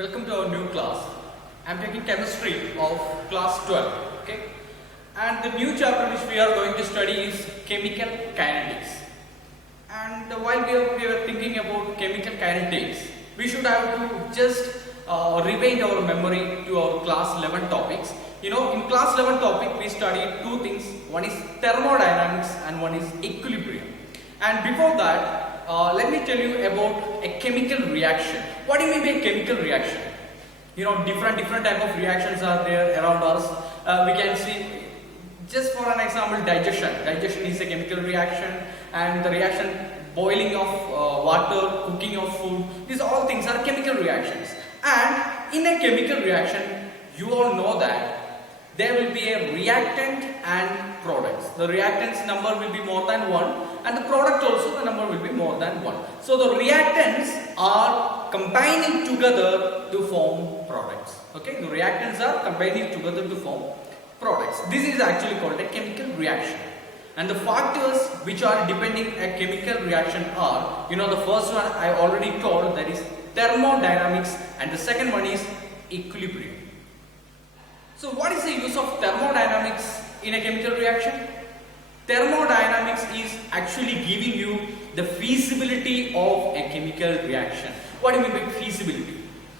welcome to our new class. I am taking chemistry of class 12. Okay, and the new chapter which we are going to study is chemical kinetics. And while we are thinking about chemical kinetics, we should have to just rewind our memory to our class 11 topics. You know, in class 11 topic we studied two things. One is thermodynamics and one is equilibrium. And before that, let me tell you about a chemical reaction. What do you mean by a chemical reaction? You know, different type of reactions are there around us. We can see, just for an example, digestion. Digestion is a chemical reaction, and the reaction boiling of water, cooking of food. These all things are chemical reactions. And in a chemical reaction, you all know that there will be a reactant and products. The reactants number will be more than 1, and the product also the number will be more than 1. So the reactants are combining together to form products. Okay, the reactants are combining together to form products. This is actually called a chemical reaction. And the factors which are depending a chemical reaction are, you know, the first one I already told, that is thermodynamics, and the second one is equilibrium. So what is the use of thermodynamics in a chemical reaction? Thermodynamics is actually giving you the feasibility of a chemical reaction. What do you mean by feasibility?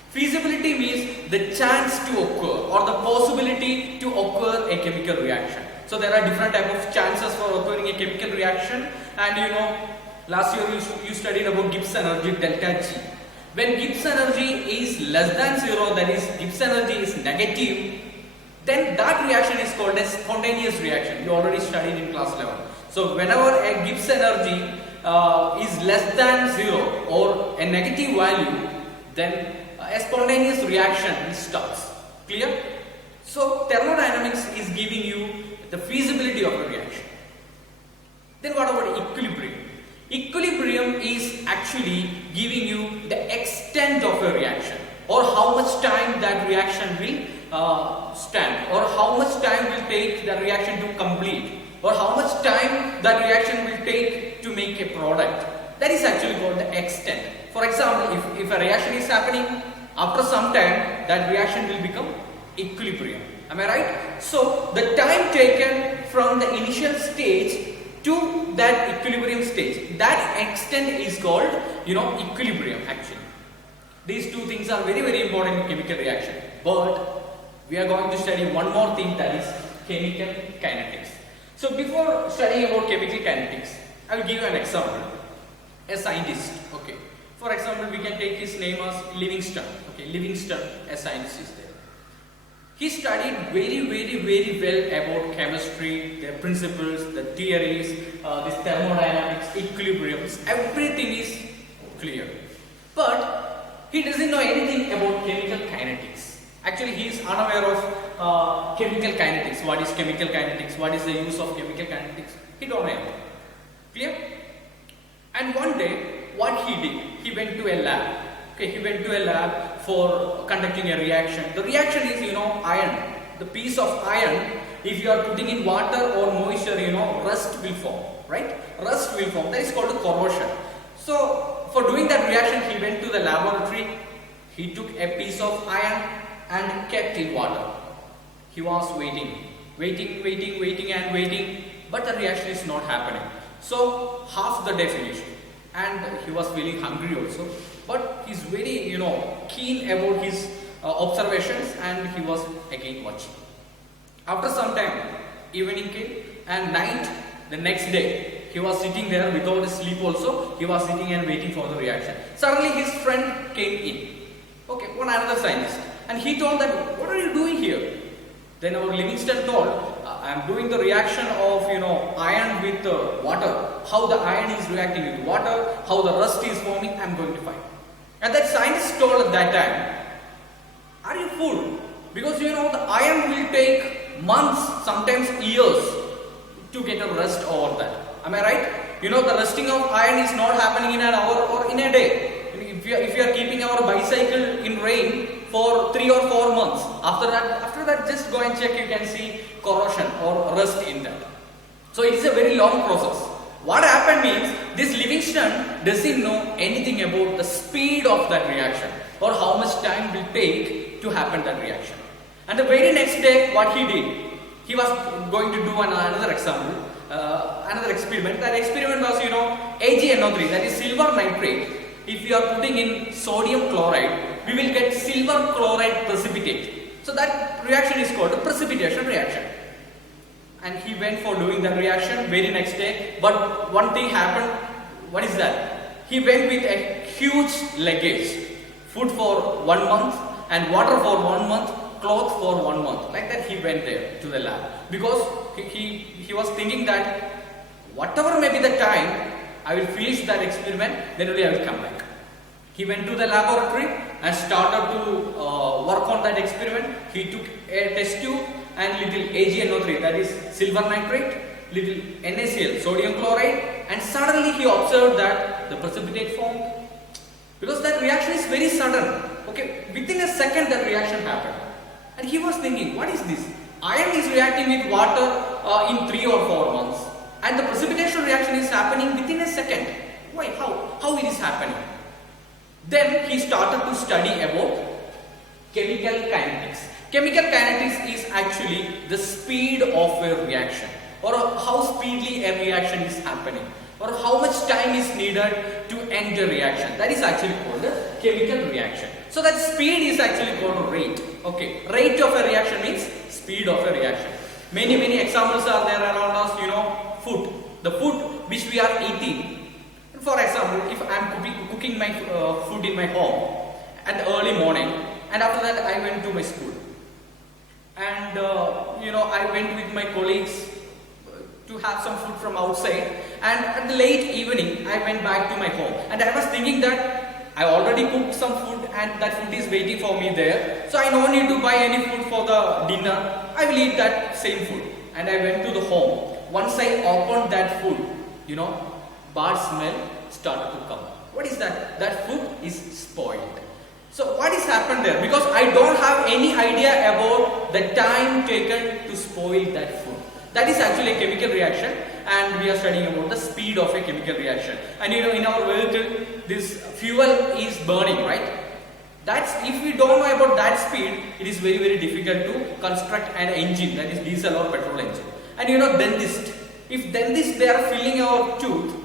Feasibility means the chance to occur or the possibility to occur a chemical reaction. So there are different type of chances for occurring a chemical reaction, and you know, last year you studied about Gibbs energy delta G. When Gibbs energy is less than 0, that is Gibbs energy is negative, then that reaction is called a spontaneous reaction. You already studied in class 11. So whenever a Gibbs energy is less than 0 or a negative value, then a spontaneous reaction starts. Clear? So thermodynamics is giving you the feasibility of a reaction. Then what about equilibrium? Equilibrium is actually giving you the extent of a reaction, or how much time that reaction will stand, or how much time will take the reaction to complete, or how much time that reaction will take to make a product. That is actually called the extent. For example, if a reaction is happening, after some time that reaction will become equilibrium. Am I right? So the time taken from the initial stage to that equilibrium stage, that extent is called, you know, equilibrium actually. These two things are very important in chemical reaction. But we are going to study one more thing, that is chemical kinetics. So before studying about chemical kinetics, I will give you an example. A scientist, okay. For example, we can take his name as Livingston. Okay, Livingston, a scientist is there. He studied very well about chemistry, their principles, the theories, this thermodynamics, equilibriums, everything is clear. But he doesn't know anything about chemical kinetics. Actually, he is unaware of chemical kinetics. What is chemical kinetics? What is the use of chemical kinetics? He don't know anything. Clear? And one day, what he did, he went to a lab. Okay, he went to a lab for conducting a reaction. The reaction is, you know, iron. The piece of iron, if you are putting in water or moisture, you know, rust will form, right? Rust will form. That is called corrosion. So, for doing that reaction, he went to the laboratory. He took a piece of iron and kept in water. He was waiting, but the reaction is not happening. So, half the day finished, and he was feeling hungry also. But he's very, you know, keen about his observations, and he was again watching. After some time, evening came, and night, the next day, he was sitting there without sleep also. He was sitting and waiting for the reaction. Suddenly his friend came in. Okay, one another scientist. And he told that, what are you doing here? Then our Livingston told, I am doing the reaction of, you know, iron with water. How the iron is reacting with water, how the rust is forming, I am going to find. And that scientist told at that time, are you fool? Because you know, the iron will take months, sometimes years to get a rust over that. Am I right? You know, the rusting of iron is not happening in an hour or in a day. If you are keeping our bicycle in rain for 3 or 4 months, after that just go and check, you can see corrosion or rust in that. So it is a very long process. What happened means this Livingston doesn't know anything about the speed of that reaction or how much time will take to happen that reaction. And the very next day, what he did, he was going to do another example, another experiment. That experiment was, AgNO3, that is silver nitrate. If we are putting in sodium chloride, we will get silver chloride precipitate. So that reaction is called a precipitation reaction. And he went for doing that reaction very next day. But one thing happened. What is that? He went with a huge luggage, food for 1 month and water for 1 month, cloth for 1 month. Like that he went there to the lab because he was thinking that whatever may be the time, I will finish that experiment, then only I will come back. He went to the laboratory and started to work on that experiment. He took a test tube and little AgNO3, that is silver nitrate, little NaCl, sodium chloride, and suddenly he observed that the precipitate formed. Because that reaction is very sudden. Okay, within a second that reaction happened. And he was thinking, what is this? Iron is reacting with water in 3 or 4 months. And the precipitation reaction is happening within a second. Why? How it is happening? Then he started to study about chemical kinetics. Chemical kinetics is actually the speed of a reaction, or how speedily a reaction is happening, or how much time is needed to end a reaction. That is actually called a chemical reaction. So that speed is actually called rate. Okay, rate of a reaction means speed of a reaction. Many examples are there around us. Food. The food which we are eating. For example, if I am cooking my food in my home at the early morning, and after that I went to my school, and I went with my colleagues to have some food from outside, and at the late evening I went back to my home, and I was thinking that I already cooked some food and that food is waiting for me there, so I no need to buy any food for the dinner. I will eat that same food. And I went to the home. Once I opened that food, bad smell started to come. What is that? That food is spoiled. So what is happened there? Because I don't have any idea about the time taken to spoil that food. That is actually a chemical reaction, and we are studying about the speed of a chemical reaction. And in our vehicle, this fuel is burning, right? That's, if we don't know about that speed, it is very difficult to construct an engine, that is diesel or petrol engine. And dentist. If dentist, they are filling our tooth,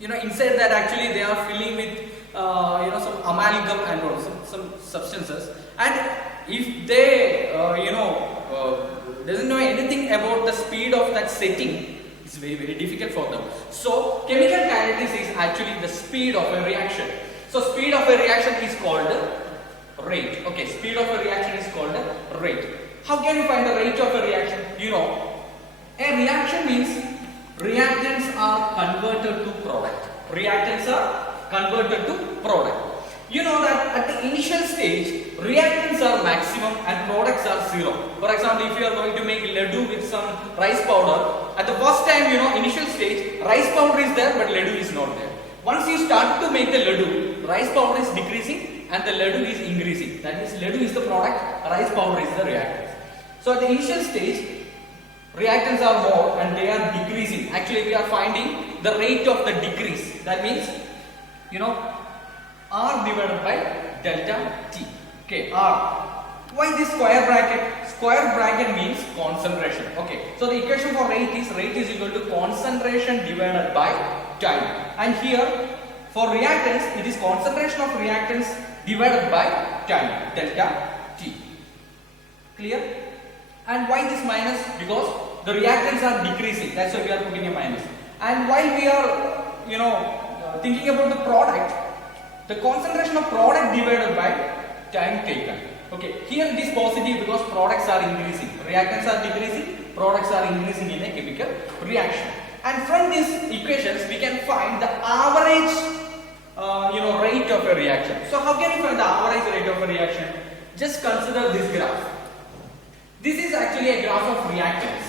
inside that actually they are filling with some amalgam and also some substances. And if they doesn't know anything about the speed of that setting, it's very difficult for them. So chemical kinetics is actually the speed of a reaction. So speed of a reaction is called rate. Okay, speed of a reaction is called rate. How can you find the rate of a reaction? A reaction means reactants are converted to product. Reactants are converted to product. You know that at the initial stage, reactants are maximum and products are zero. For example, if you are going to make laddu with some rice powder, at the first time, initial stage, rice powder is there but laddu is not there. Once you start to make the laddu, rice powder is decreasing and the laddu is increasing. That means laddu is the product, rice powder is the reactant. So at the initial stage, reactants are more and they are decreasing. Actually, we are finding the rate of the decrease. That means, R divided by delta T. Okay, R. Why this square bracket? Square bracket means concentration. Okay, so the equation for rate is equal to concentration divided by time. And here, for reactants, it is concentration of reactants divided by time, delta T. Clear? And why this minus? Because the reactants are decreasing. That's why we are putting a minus. And while we are, thinking about the product, the concentration of product divided by time taken. Okay, here it is positive because products are increasing. Reactants are decreasing, products are increasing in a chemical reaction. And from these equations, we can find the average, rate of a reaction. So how can you find the average rate of a reaction? Just consider this graph. This is actually a graph of reactants.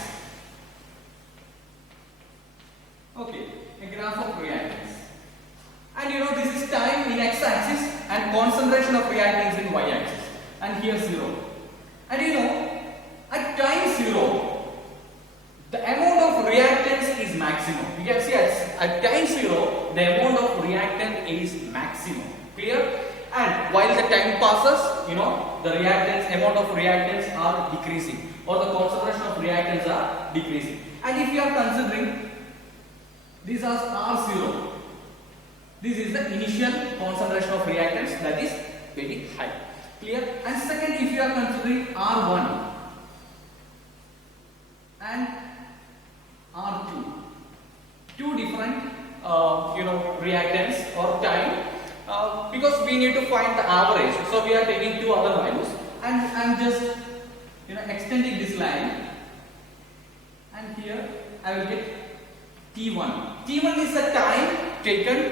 Okay, a graph of reactants. And this is time in x-axis and concentration of reactants in y-axis. And here 0. And at time 0, the amount of reactants is maximum. You can see at the amount of reactant is maximum. Clear? And while the time passes, the amount of reactants are decreasing, or the concentration of reactants are decreasing. And if you are considering this as R0, this is the initial concentration of reactants, that is very high. Clear? And second, if you are considering R1 and R2, two different reactants or time, because we need to find the average, so we are taking two other values, and I am just extending this line, and here I will get T1. T1 is the time taken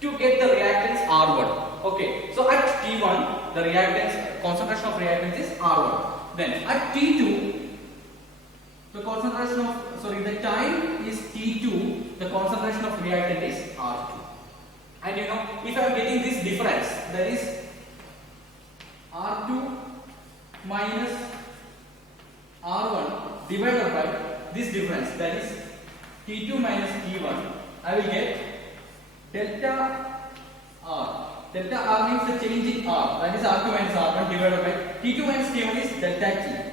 to get the reactants R1. Okay, so at T1 the reactants concentration of reactants is R1. Then at T2 the time is T2, the concentration of reactant is R2. And if I am getting this difference, that is R2 minus R1 divided by this difference, that is T2 minus T1, I will get delta R. Delta R means the change in R, that is R2 minus R1 divided by T2 minus T1 is delta T.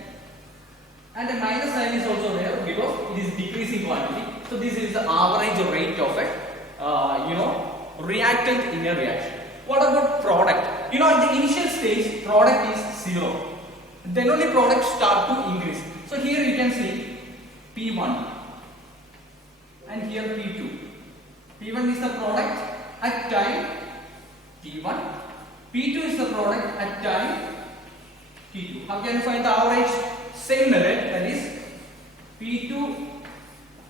And the minus sign is also there because it is decreasing quantity. So this is the average rate of a reactant in a reaction. What about product? At the initial stage product is 0. Then only product start to increase. So here you can see P1 and here P2. P1 is the product at time T1. P2 is the product at time T2. How can you find the average? Same method, that is P2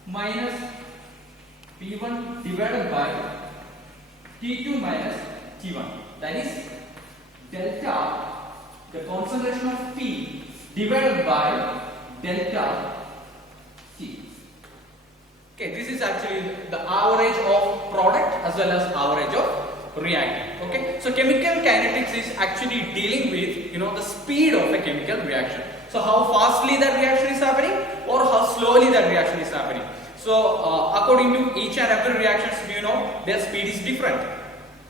minus P1 divided by T2 minus T1, that is delta, the concentration of P divided by delta T. Okay, this is actually the average of product as well as average of reactant. Okay, so chemical kinetics is actually dealing with the speed of a chemical reaction. So how fastly that reaction is happening or how slowly that reaction is happening. So according to each and every reactions, their speed is different.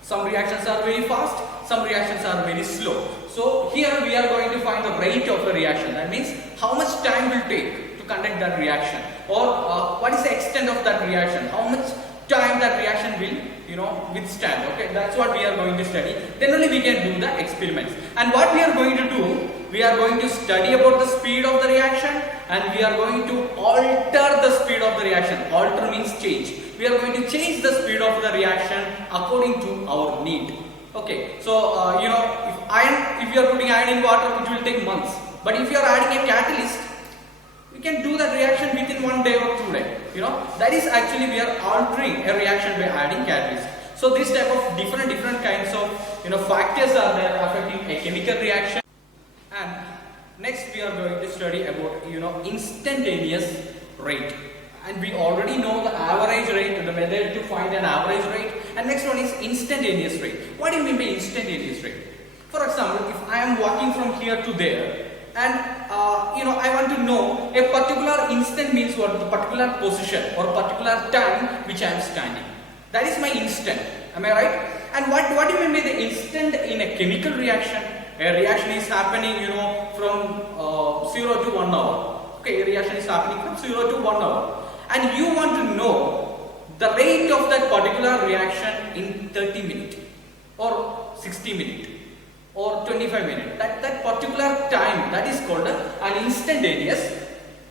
Some reactions are very fast, some reactions are very slow. So here we are going to find the rate of a reaction. That means how much time will take to conduct that reaction, or what is the extent of that reaction, how much time that reaction will withstand. Okay, that's what we are going to study. Then only we can do the experiments. And what we are going to do, we are going to study about the speed of the reaction, and we are going to alter the speed of the reaction. Alter means change. We are going to change the speed of the reaction according to our need. Okay, so if you are putting iron in water, it will take months. But if you are adding a catalyst, we can do that reaction within 1 day or 2 days. That is actually we are altering a reaction by adding catalyst. So this type of different kinds of factors are there affecting a chemical reaction. And next we are going to study about instantaneous rate. And we already know the average rate, the method to find an average rate. And next one is instantaneous rate. What do you mean by instantaneous rate? For example, if I am walking from here to there, and I want to know a particular instant means what, the particular position or particular time which I am standing. That is my instant. Am I right? And what do you mean by the instant in a chemical reaction? A reaction is happening, from 0 to 1 hour. Okay, a reaction is happening from 0 to 1 hour. And you want to know the rate of that particular reaction in 30 minutes or 60 minutes or 25 minutes. That particular time, that is called an instantaneous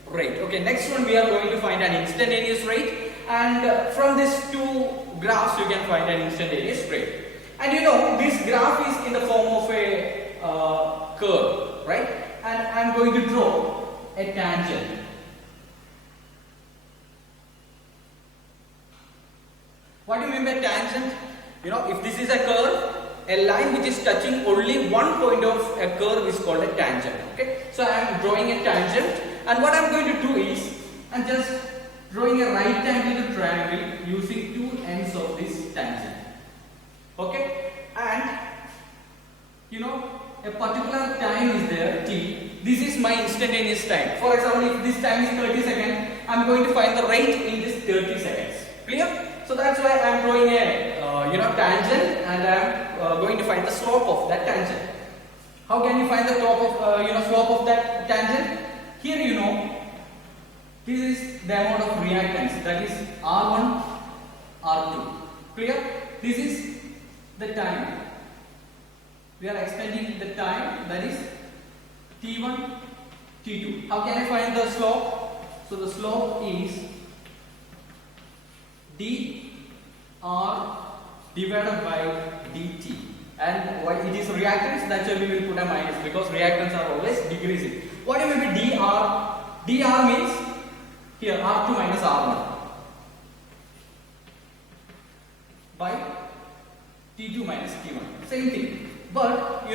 rate. Okay, next one we are going to find an instantaneous rate, and from these two graphs you can find an instantaneous rate. And this graph is in the form of a curve, right? And I am going to draw a tangent. What do you mean by tangent? If this is a curve, a line which is touching only one point of a curve is called a tangent. Okay, so I am drawing a tangent, and what I am going to do is I am just drawing a right angle triangle using two ends of this tangent. Okay, and a particular time is there, t. This is my instantaneous time. For example, if this time is 30 seconds, I am going to find the rate in this 30 seconds. Clear? So that's why I am drawing a tangent, and I am going to find the slope of that tangent. How can you find the top of slope of that tangent? Here this is the amount of reactance, that is R1, R2. Clear? This is the time. We are extending the time, that is T1, T2. How can I find the slope? So the slope is dr divided by dt. And why it is reactance, that's why we will put a minus, because reactants are always decreasing. What will be dr? Dr means here R2 minus R1 by T2 minus T1. Same thing. But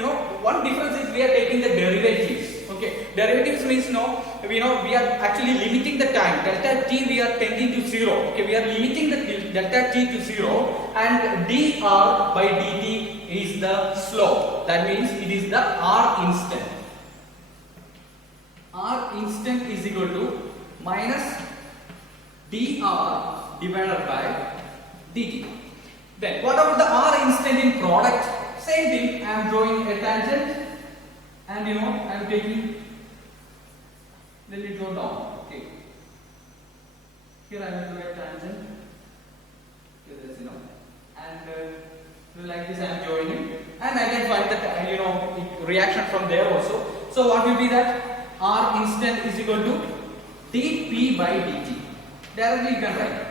one difference is we are taking the derivatives. Okay, derivatives means we are actually limiting the time. Delta t we are tending to 0. Okay, we are limiting the delta t to 0, and dr by dt is the slope. That means it is the r instant. R instant is equal to minus dr divided by dt. Then what about the r instant in product? Same thing. I am drawing a tangent, and I am taking. Let me draw down. Okay. Here I will draw a tangent. Here there is and like this I am joining, and I can find the reaction from there also. So what will be that? R instant is equal to dp by dt. Directly you can write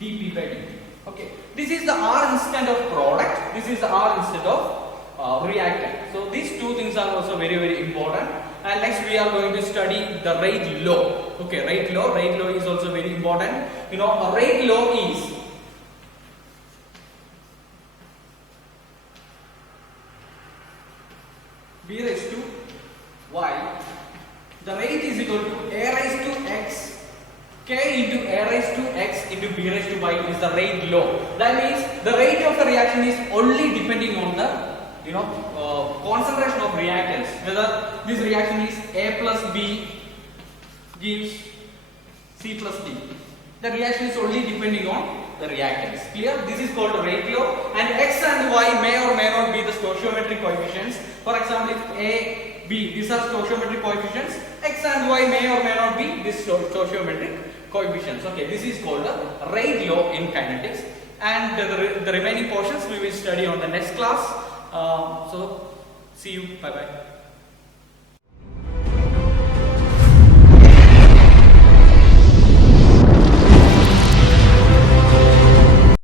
dp by dt. Okay, this is the R instant of product, this is the R instant of reactant. So these two things are also very, very important. And next we are going to study the rate law. Okay, rate law is also very important. A rate law is B raised to Y. The rate is equal to A raised to X K into A raised to X into B raised to Y is the rate law. That means the rate of the reaction is only depending on the concentration of reactants. Whether this reaction is A plus B gives C plus D. The reaction is only depending on the reactants. Clear? This is called the rate law. And X and Y may or may not be the stoichiometric coefficients. For example, if A, B, these are stoichiometric coefficients. X and Y may or may not be this stoichiometric coefficients. Okay, this is called the rate law in kinetics, and the remaining portions we will study on the next class. So see you. Bye bye.